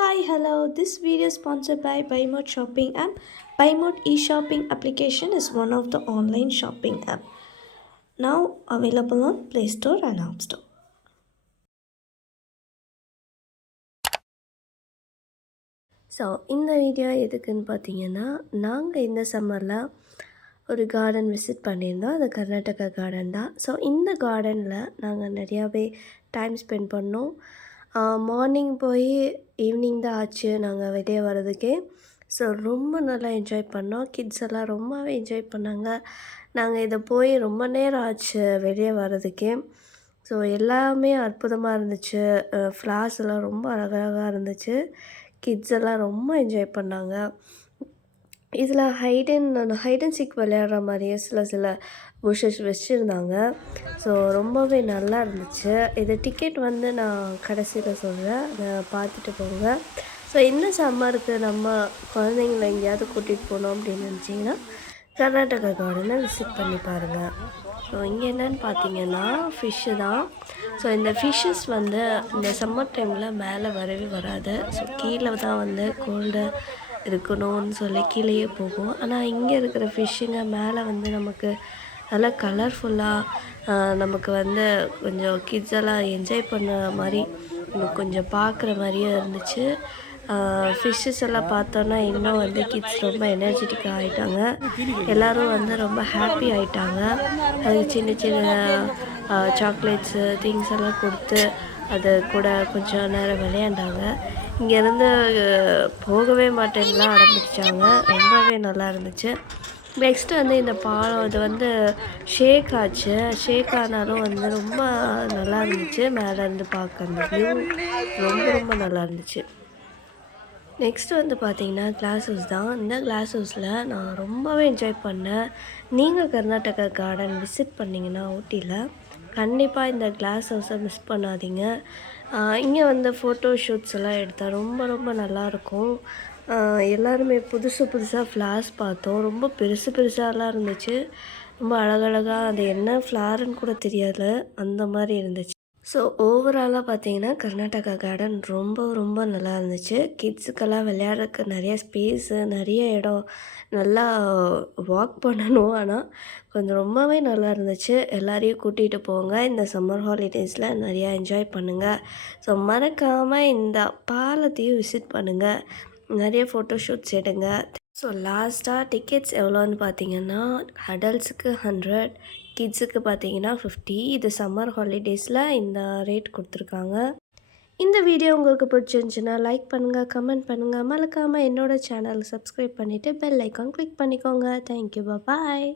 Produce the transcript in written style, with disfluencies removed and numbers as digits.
Hi, hello. This video is sponsored by BuyMode Shopping app. BuyMode e-shopping application is one of the online shopping app now available on Play Store and App Store. So இந்த video எதுக்குன்னு பார்த்தீங்கன்னா, நாங்கள் இந்த சம்மரில் ஒரு garden visit பண்ணியிருந்தோம். அது Karnataka garden தான். ஸோ இந்த கார்டனில் நாங்கள் நிறையாவே டைம் ஸ்பெண்ட் பண்ணோம். மார்னிங் போய் ஈவினிங் தான் ஆச்சு நாங்கள் வெளியே வர்றதுக்கே. ஸோ ரொம்ப நல்லா என்ஜாய் பண்ணோம். கிட்ஸ் எல்லாம் ரொம்பவே என்ஜாய் பண்ணாங்க. நாங்கள் இதை போய் ரொம்ப நேரம் ஆச்சு வெளியே வர்றதுக்கே. ஸோ எல்லாமே அற்புதமாக இருந்துச்சு. ஃப்ளார்ஸ் எல்லாம் ரொம்ப அழகழகாக இருந்துச்சு. கிட்ஸ் எல்லாம் ரொம்ப என்ஜாய் பண்ணாங்க. இதில் ஹைட் அண்ட் சீக் விளையாடுற மாதிரியே சில புஷஸ் வச்சுருந்தாங்க. ஸோ ரொம்பவே நல்லா இருந்துச்சு. இது டிக்கெட் வந்து நான் கடைசியில் சொல்கிறேன், அதை பார்த்துட்டு போங்க. ஸோ இந்த சம்மருக்கு நம்ம குழந்தைங்கள எங்கேயாவது கூட்டிகிட்டு போனோம் அப்படின்னு நினச்சிங்கன்னா கர்நாடகா கார்டனை விசிட் பண்ணி பாருங்கள். ஸோ இங்கே என்னென்னு பார்த்தீங்கன்னா ஃபிஷ்ஷு தான். ஸோ இந்த ஃபிஷ்ஷஸ் வந்து இந்த சம்மர் டைமில் மேலே வரவே வராது. ஸோ கீழே தான் வந்து கோல்டு இருக்கணும்னு சொல்லி கீழேயே போகும். ஆனால் இங்கே இருக்கிற ஃபிஷ்ஷுங்க மேலே வந்து நமக்கு நல்லா கலர்ஃபுல்லாக நமக்கு வந்து கொஞ்சம் கிட்ஸ் எல்லாம் என்ஜாய் பண்ண மாதிரி கொஞ்சம் பார்க்குற மாதிரியே இருந்துச்சு. ஃபிஷ்ஷஸ் எல்லாம் பார்த்தோன்னா இன்னும் வந்து கிட்ஸ் ரொம்ப எனர்ஜெட்டிக்காக ஆகிட்டாங்க. எல்லோரும் வந்து ரொம்ப ஹாப்பி ஆகிட்டாங்க. அது சின்ன சின்ன சாக்லேட்ஸு திங்ஸ் எல்லாம் கொடுத்து அது கூட கொஞ்சம் நேரம் விளையாண்டாங்க. இங்கேருந்து போகவே மாட்டேன்லாம் ஆரம்பிச்சாங்க. ரொம்பவே நல்லா இருந்துச்சு. நெக்ஸ்ட்டு வந்து இந்த பாலம் இது வந்து ஷேக் ஆச்சு. ஷேக் ஆனாலும் வந்து ரொம்ப நல்லா இருந்துச்சு. மேலேருந்து பார்க்க அந்த வியூ ரொம்ப ரொம்ப நல்லா இருந்துச்சு. நெக்ஸ்ட்டு வந்து பார்த்திங்கன்னா கிளாஸ் ஹவுஸ் தான். இந்த கிளாஸ் ஹவுஸில் நான் ரொம்பவே என்ஜாய் பண்ணேன். நீங்கள் கர்நாடகா கார்டன் விசிட் பண்ணிங்கன்னா ஊட்டியில் கண்டிப்பாக இந்த கிளாஸ் ஹவுஸை மிஸ் பண்ணாதீங்க. இங்கே வந்து ஃபோட்டோ ஷூட்ஸ் எல்லாம் எடுத்தால் ரொம்ப ரொம்ப நல்லாயிருக்கும். எல்லாருமே புதுசாக ஃப்ளார்ஸ் பார்த்தோம். ரொம்ப பெருசாலாம் இருந்துச்சு. ரொம்ப அழகழகாக அது என்ன ஃப்ளாருன்னு கூட தெரியாது, அந்த மாதிரி இருந்துச்சு. ஸோ ஓவராலாக பார்த்தீங்கன்னா கர்நாடகா கார்டன் ரொம்ப ரொம்ப நல்லா இருந்துச்சு. கிட்ஸுக்கெல்லாம் விளையாடுறதுக்கு நிறைய ஸ்பேஸு, நிறைய இடம், நல்லா வாக் பண்ணணும். ஆனால் கொஞ்சம் ரொம்பவே நல்லா இருந்துச்சு. எல்லாரையும் கூட்டிகிட்டு போங்க. இந்த சம்மர் ஹாலிடேஸில் நிறையா என்ஜாய் பண்ணுங்கள். ஸோ மறக்காமல் இந்த பாலத்தையும் விசிட் பண்ணுங்கள். நிறைய ஃபோட்டோஷூட்ஸ் எடுங்க. ஸோ லாஸ்ட்டாக டிக்கெட்ஸ் எவ்வளோன்னு பார்த்தீங்கன்னா அடல்ட்ஸுக்கு 100, கிட்ஸுக்கு பார்த்தீங்கன்னா 50. இது சம்மர் ஹாலிடேஸில் இந்த ரேட் கொடுத்துருக்காங்க. இந்த வீடியோ உங்களுக்கு பிடிச்சிருந்துச்சுன்னா லைக் பண்ணுங்கள், கமெண்ட் பண்ணுங்கள். மறக்காமல் என்னோடய சேனல் சப்ஸ்கிரைப் பண்ணிவிட்டு பெல் ஐக்கான் கிளிக் பண்ணிக்கோங்க. தேங்க்யூ, பாய்.